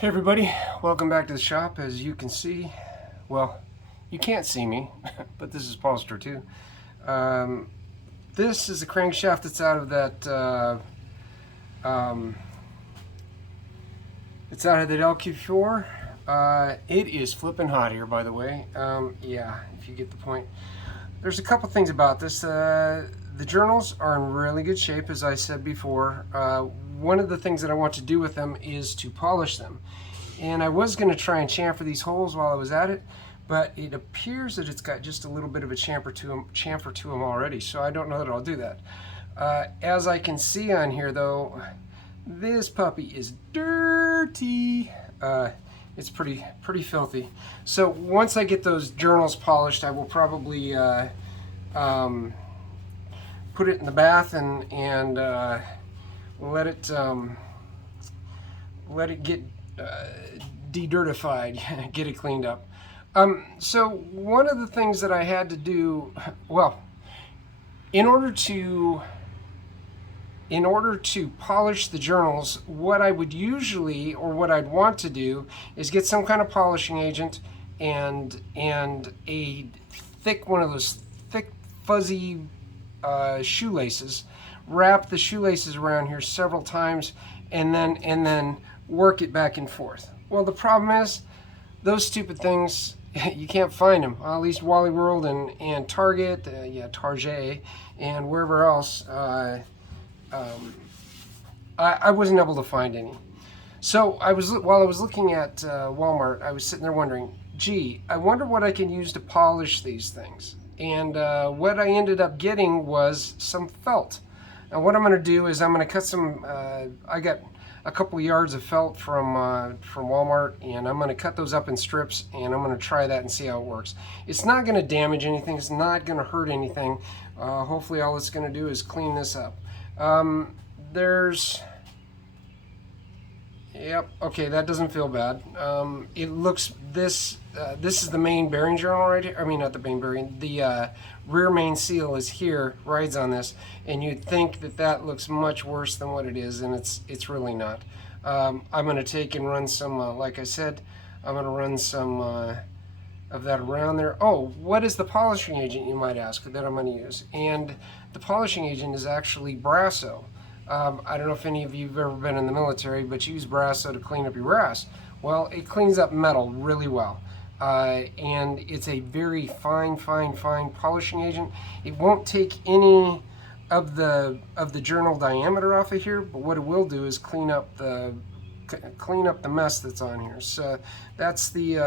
Hey everybody, welcome back to the shop. As you can see, well, you can't see me, but this is Polster too. This is a crankshaft that's out of that it's out of that LQ4. It is flipping hot here, by the way. Yeah, if you get the point. There's a couple things about this. The journals are in really good shape, as I said before. One of the things that I want to do with them is to polish them. And I was going to try and chamfer these holes while I was at it, but it appears that it's got just a little bit of a chamfer to them already, so I don't know that I'll do that. As I can see on here, though, this puppy is dirty. It's pretty filthy. So once I get those journals polished, I will probably put it in the bath and let it get de-dirtified, get it cleaned up. So one of the things that I had to do, well, in order to polish the journals, what I would usually, or what I'd want to do, is get some kind of polishing agent and a thick, one of those thick, fuzzy shoelaces, wrap the shoelaces around here several times, and then work it back and forth. Well, the problem is, those stupid things, you can't find them. At least Wally World and Target, Target, and wherever else. I wasn't able to find any. So while I was looking at Walmart, I was sitting there wondering, gee, I wonder what I can use to polish these things. And what I ended up getting was some felt. And what I'm going to do is I'm going to cut some, I got a couple of yards of felt from Walmart, and I'm going to cut those up in strips, and I'm going to try that and see how it works. It's not going to damage anything. It's not going to hurt anything. Hopefully all it's going to do is clean this up. Yep, okay, that doesn't feel bad. It looks, this is the main bearing journal right here. I mean, not the main bearing, the rear main seal is here, rides on this, and you'd think that that looks much worse than what it is, and it's really not. I'm going to take and run some, like I said, I'm going to run some of that around there. Oh, what is the polishing agent, you might ask, that I'm going to use? And the polishing agent is actually Brasso. I don't know if any of you have ever been in the military, but you use Brasso to clean up your brass. Well, it cleans up metal really well. And it's a very fine polishing agent. It won't take any of the journal diameter off of here, but what it will do is clean up the mess that's on here. So that's the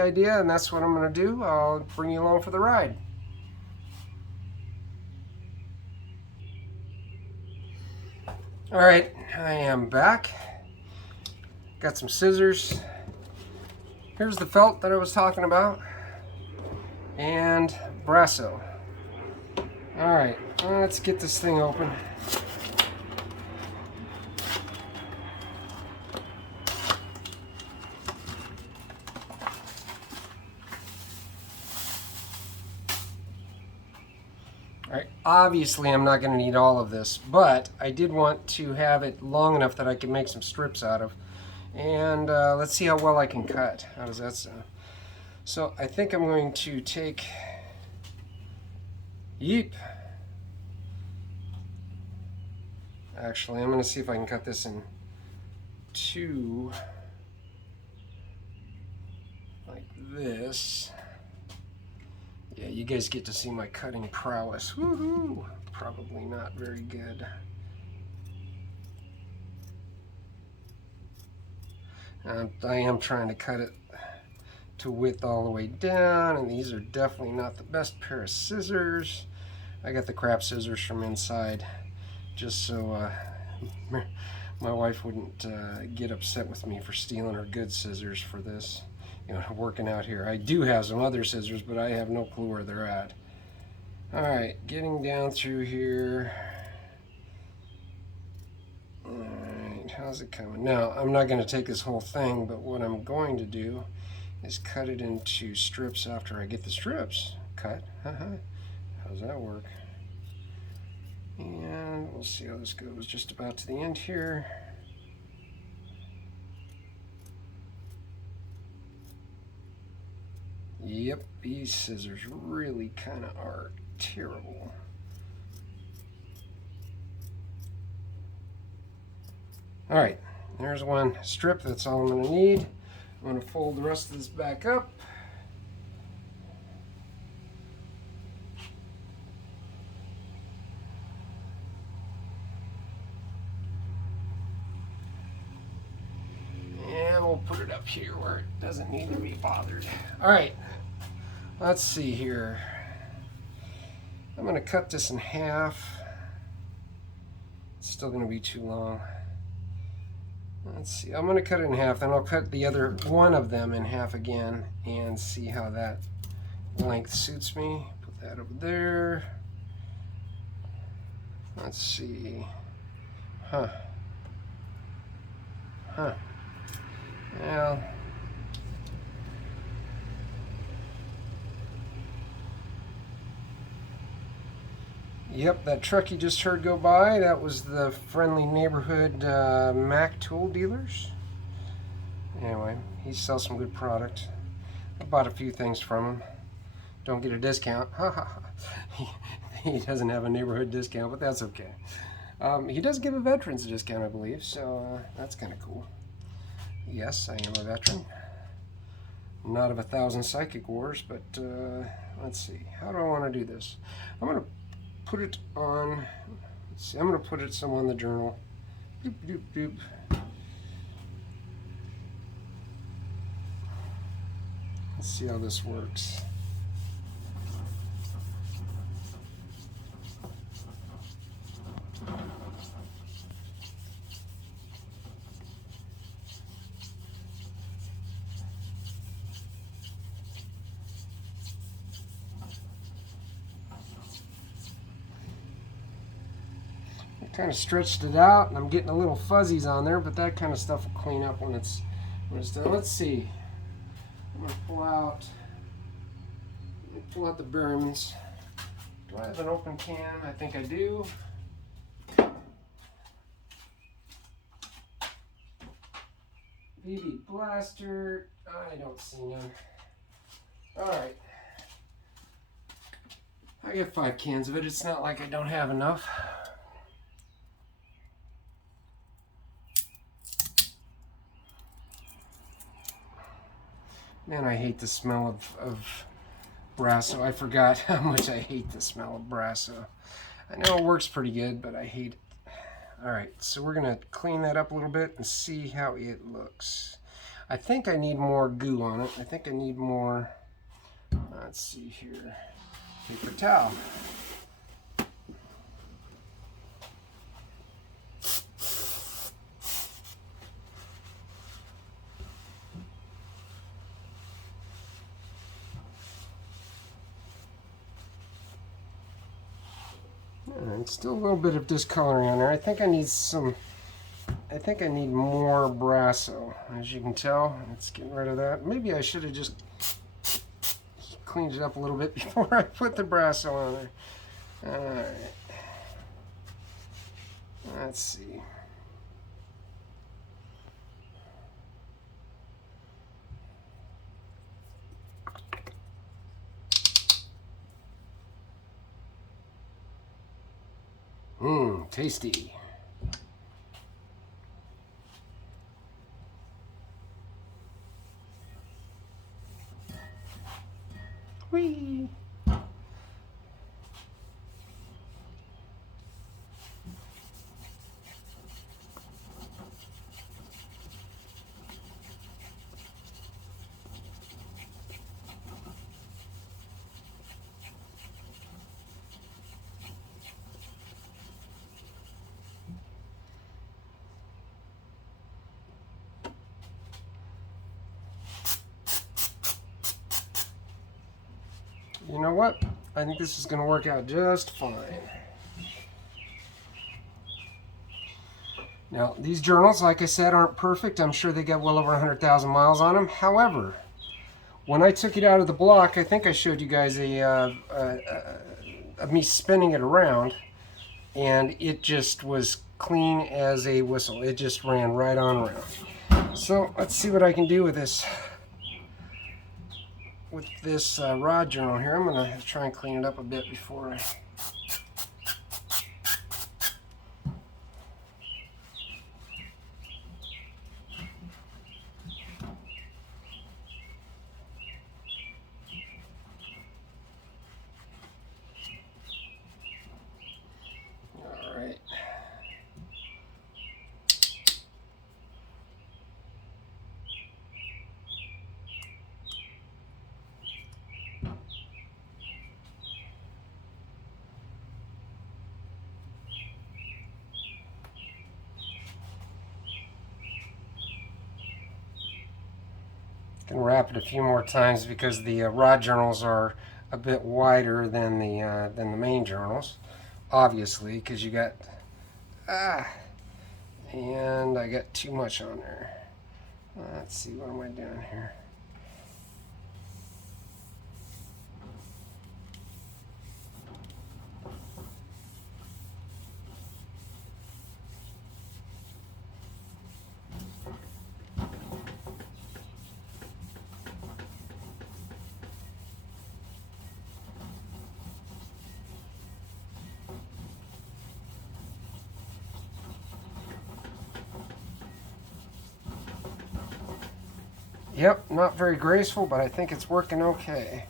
idea, and that's what I'm going to do. I'll bring you along for the ride. All right, I am back. Got some scissors. Here's the felt that I was talking about, and Brasso. All right, let's get this thing open. All right, obviously I'm not going to need all of this, but I did want to have it long enough that I can make some strips out of. And let's see how well I can cut. How does that sound? So I think I'm going to take, actually I'm going to see if I can cut this in two, like this. Yeah, you guys get to see my cutting prowess. Woohoo! Probably not very good. I am trying to cut it to width all the way down, and these are definitely not the best pair of scissors. I got the crap scissors from inside, just so my wife wouldn't get upset with me for stealing her good scissors for this. You know, working out here. I do have some other scissors, but I have no clue where they're at. All right, getting down through here. All right, how's it coming? Now, I'm not going to take this whole thing, but what I'm going to do is cut it into strips after I get the strips cut. How's that work? And we'll see how this goes. Just about to the end here. Yep, these scissors really kind of are terrible. All right, there's one strip. That's all I'm going to need. I'm going to fold the rest of this back up. And we'll put it up here where it doesn't need to be bothered. All right, let's see here. I'm going to cut this in half. It's still going to be too long. Let's see, I'm going to cut it in half, then I'll cut the other one of them in half again and see how that length suits me. Put that over there. Let's see. Well, yep, that truck you just heard go by, that was the friendly neighborhood Mac tool dealers. Anyway, he sells some good product. I bought a few things from him. Don't get a discount. He doesn't have a neighborhood discount, but that's okay. He does give a veterans discount, I believe, so that's kind of cool. Yes, I am a veteran. Not of 1,000 psychic wars, but let's see. How do I want to do this? I'm going to put it on, let's see, I'm going to put it some on the journal. Doop, doop, doop. Let's see how this works. Kind of stretched it out, and I'm getting a little fuzzies on there, but that kind of stuff will clean up when it's done. Let's see. I'm gonna pull out the bearings. Do I have an open can? I think I do. BB blaster. I don't see none. All right. I got 5 cans of it. It's not like I don't have enough. Man, I hate the smell of Brasso. I forgot how much I hate the smell of Brasso. I know it works pretty good, but I hate it. All right, so we're gonna clean that up a little bit and see how it looks. I think I need more goo on it. I think I need more, let's see here, paper towel. Still a little bit of discoloring on there. I think I need more Brasso. As you can tell, let's get rid of that. Maybe I should have just cleaned it up a little bit before I put the Brasso on there. All right. Let's see. Tasty. Whee! You know what? I think this is going to work out just fine. Now, these journals, like I said, aren't perfect. I'm sure they got well over 100,000 miles on them. However, when I took it out of the block, I think I showed you guys me spinning it around, and it just was clean as a whistle. It just ran right on around. So let's see what I can do with this. with this rod journal here, I'm going to try and clean it up a bit before I... All right. Can wrap it a few more times because the rod journals are a bit wider than the main journals, obviously, because you got and I got too much on there. Let's see, what am I doing here? Yep, not very graceful, but I think it's working okay.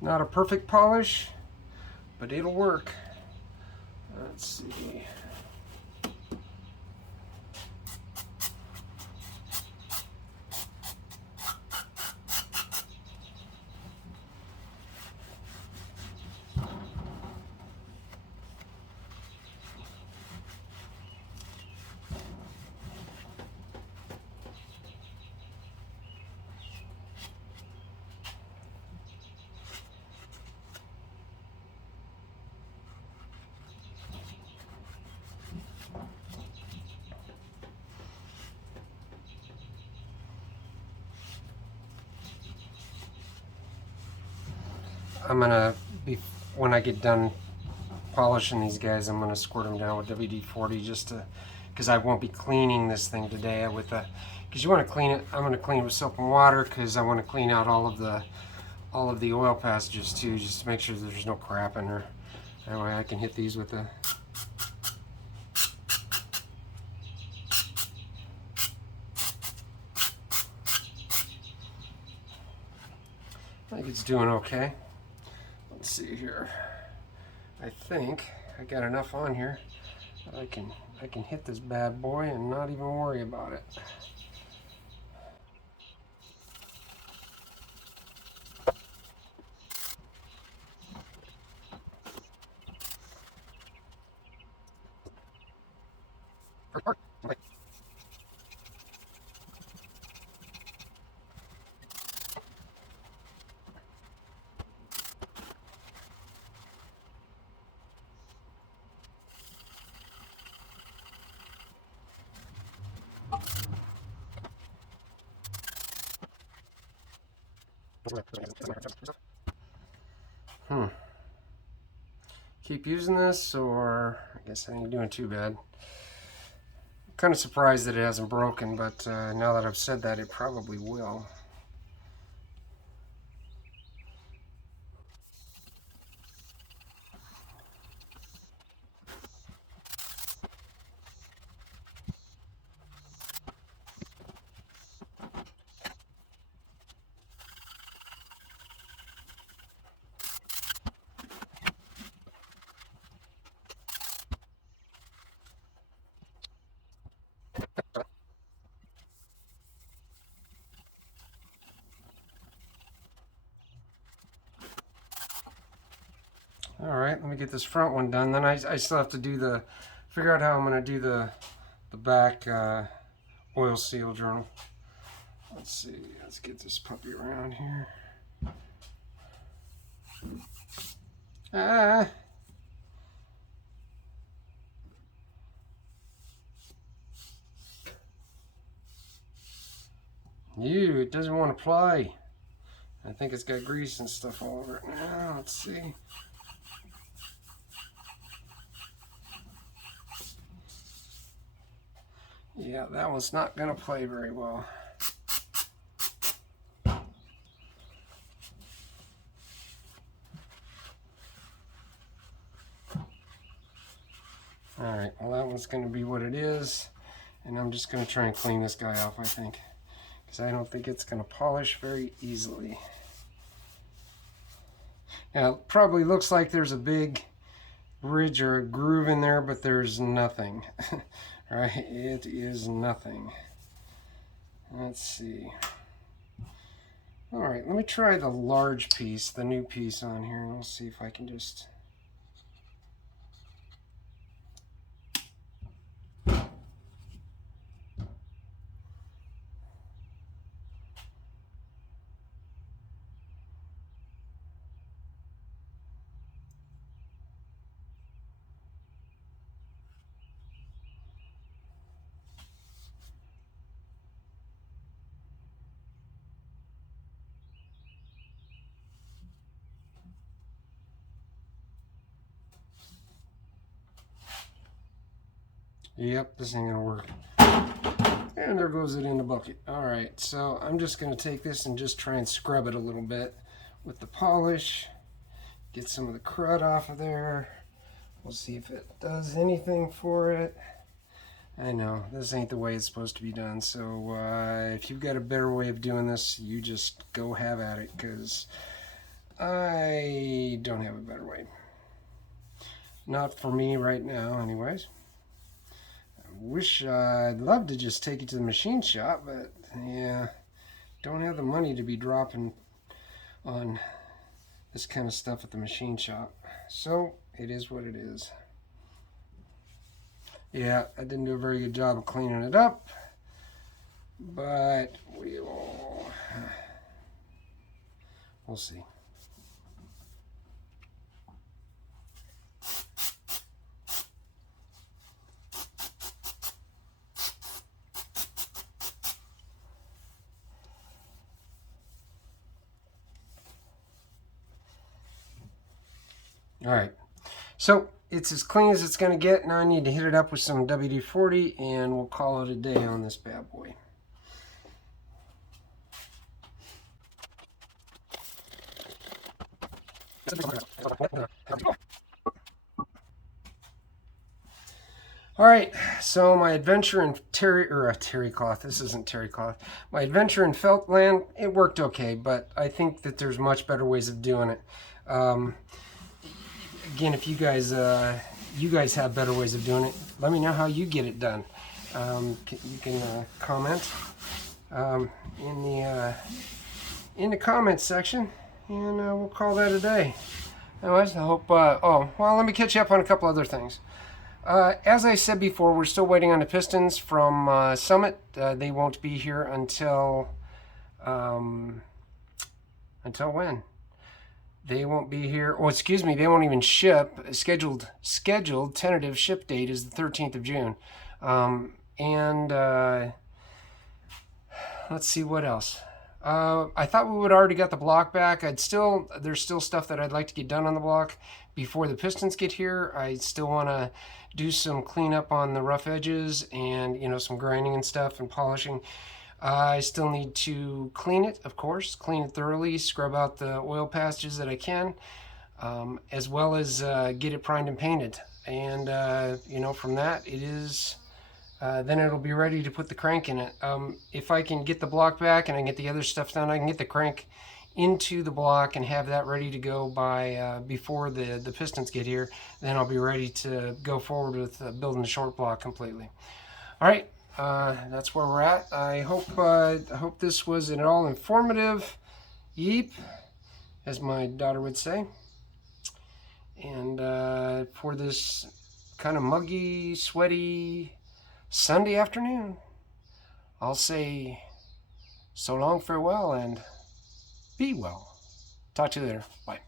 Not a perfect polish, but it'll work. Let's see. I'm gonna be, when I get done polishing these guys, I'm gonna squirt them down with WD-40 just to, because I won't be cleaning this thing today with a, because you want to clean it. I'm gonna clean it with soap and water because I want to clean out all of the oil passages too, just to make sure there's no crap in there. That way I can hit these with a. I think it's doing okay. Let's see here. I think I got enough on here that I can hit this bad boy and not even worry about it. Keep using this, or I guess I ain't doing too bad. I'm kind of surprised that it hasn't broken, but now that I've said that, it probably will. All right, let me get this front one done. Then I still have to do figure out how I'm going to do the back oil seal journal. Let's see, let's get this puppy around here. Ah. Ew, it doesn't want to play. I think it's got grease and stuff all over it. Now, let's see. Yeah, that one's not going to play very well. Alright, well that one's going to be what it is. And I'm just going to try and clean this guy off, I think. Because I don't think it's going to polish very easily. Now, it probably looks like there's a big ridge or a groove in there, but there's nothing. Right? It is nothing. Let's see. Alright, let me try the large piece, the new piece on here, and we'll see if I can just... Yep, this ain't gonna work. And there goes it in the bucket. Alright, so I'm just gonna take this and just try and scrub it a little bit with the polish. Get some of the crud off of there. We'll see if it does anything for it. I know, this ain't the way it's supposed to be done, so if you've got a better way of doing this, you just go have at it, because I don't have a better way. Not for me right now, anyways. I'd love to just take it to the machine shop, but yeah, don't have the money to be dropping on this kind of stuff at the machine shop. So it is what it is. Yeah, I didn't do a very good job of cleaning it up, but we'll see. All right, so it's as clean as it's going to get. Now I need to hit it up with some WD-40 and we'll call it a day on this bad boy. All right, so my adventure in terry cloth. This isn't terry cloth. My adventure in felt land, it worked okay, but I think that there's much better ways of doing it. Again, if you guys have better ways of doing it, let me know how you get it done. You can comment in the comments section, and we'll call that a day. Anyways, I hope. Oh, well, let me catch you up on a couple other things. As I said before, we're still waiting on the pistons from Summit. They won't be here until when? They won't be here. Oh, excuse me. They won't even ship. Scheduled tentative ship date is the 13th of June. Let's see what else. I thought we would already got the block back. There's still stuff that I'd like to get done on the block before the pistons get here. I still want to do some cleanup on the rough edges and some grinding and stuff and polishing. I still need to clean it, of course, clean it thoroughly, scrub out the oil passages that I can, as well as get it primed and painted. And from that, it is. Then it'll be ready to put the crank in it. If I can get the block back and I can get the other stuff done, I can get the crank into the block and have that ready to go by before the pistons get here. Then I'll be ready to go forward with building the short block completely. All right, that's where we're at. I hope this was at all informative. Yeep, as my daughter would say. And for this kind of muggy, sweaty Sunday afternoon, I'll say so long, farewell, and be well. Talk to you later. Bye.